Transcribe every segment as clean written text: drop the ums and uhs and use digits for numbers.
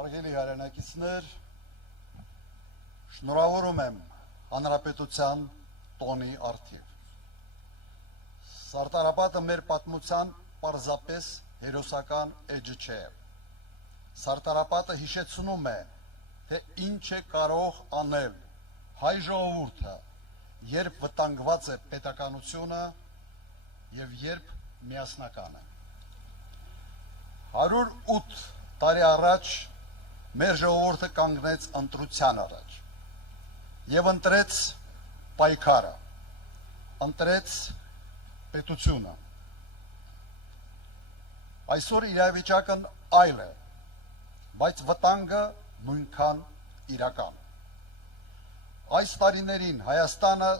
Հարգելի հայրենակիցներ, շնորհավորում եմ Հանրապետության տոնի առթիվ։ Սարտարապատը մեր պատմության պարզապես հերոսական էջը չէ։ Սարտարապատը հիշեցնում է, թե ինչ է կարող անել հայ ժողովուրդը, երբ վտանգված է պետականությունը եւ երբ միասնական է։ 108 տարի առաջ մեր ժողովուրդը կանգնեց ընտրության առաջ եւ ընտրեց պայքարը, ընտրեց պետությունը։ Այսօր իրավիճակն այլ է, բայց վտանգը նույնքան իրական։ Այս տարիներին Հայաստանը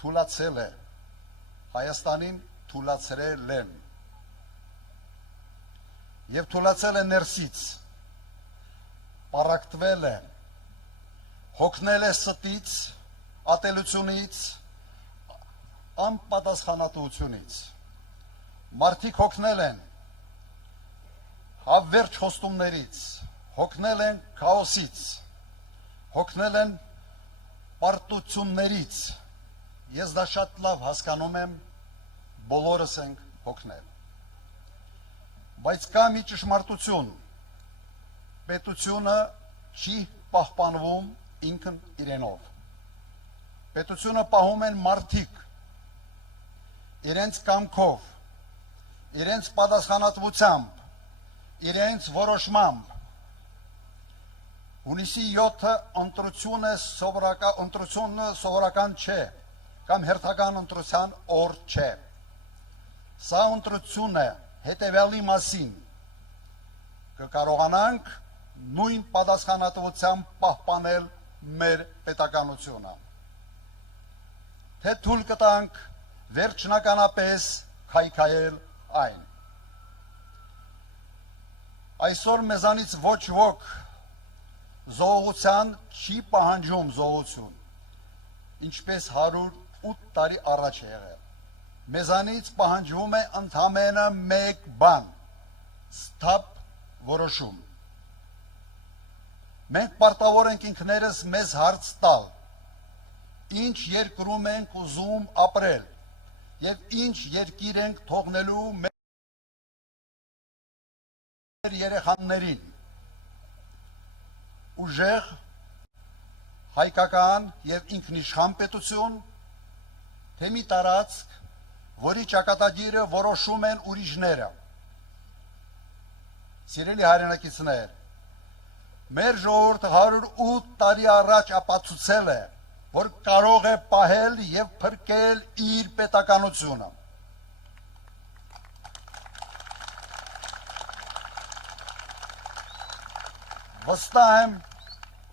թուլացել է, Հայաստանին թուլացրել են եւ թուլացել է ներսից, պառակտվել է, հոգնել է ստից, ատելությունից, անպատասխանատվությունից։ Մարդիկ հոգնել են հավերժ խոստումներից, հոգնել են քաոսից, հոգնել են պարտություններից։ Ես դա շատ լավ հասկանում եմ, բոլորս ենք հոգնել։ Բայց կա մի ճշմարտություն, պետությունը չի պահպանվում ինքն իրենով։ Պետությունը պահում են մարդիկ, իրենց կամքով, իրենց պատասխանատվությամբ, իրենց որոշմամբ։ Հունիսի 7-ը ընտրությունը սովորական չէ, կամ հերթական ընտրության օր չէ։ Սա ընտրություն է հետևյալի մասին, կկարողանանք նույն պատասխանատվությամբ պահպանել մեր պետականությունը, թե թույլ կտանք վերջնականապես քայքայել այն։ Այսօր մեզանից ոչ ոք զոհության չի պահանջում զոհություն, ինչպես 108 տարի առաջ է եղել։ Մեզանից պահանջվում է ընդամենը մեկ բան՝ սթափ որոշում։ Մենք պարտավոր ենք ինքներս մեզ հարց տալ, ինչ երկրում ենք ուզում ապրել եւ ինչ երկիր ենք թողնելու մեր երեխաներին։ Ուժեղ, հայկական եւ ինքնիշխան պետություն, թե մի տարածք, որի ճակատագիրը որոշում են ուրիշները։ Սիրելի հայրենակիցներ, մեր ժողովուրդը 108 տարի առաջ ապացուցել է, որ կարող է պահել եւ փրկել իր պետականությունը։ Վստահ եմ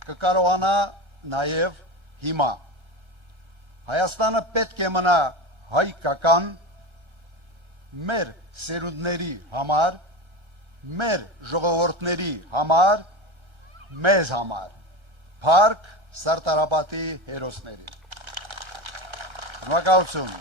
կկարողանա նաեւ հիմա։ Հայաստանը պետք է մնա հայկական, մեր սերունդների համար, մեր ժողովուրդների համար, մեզ համար, փառք Սարտարապատի հերոսներին։ Շնորհակալություն։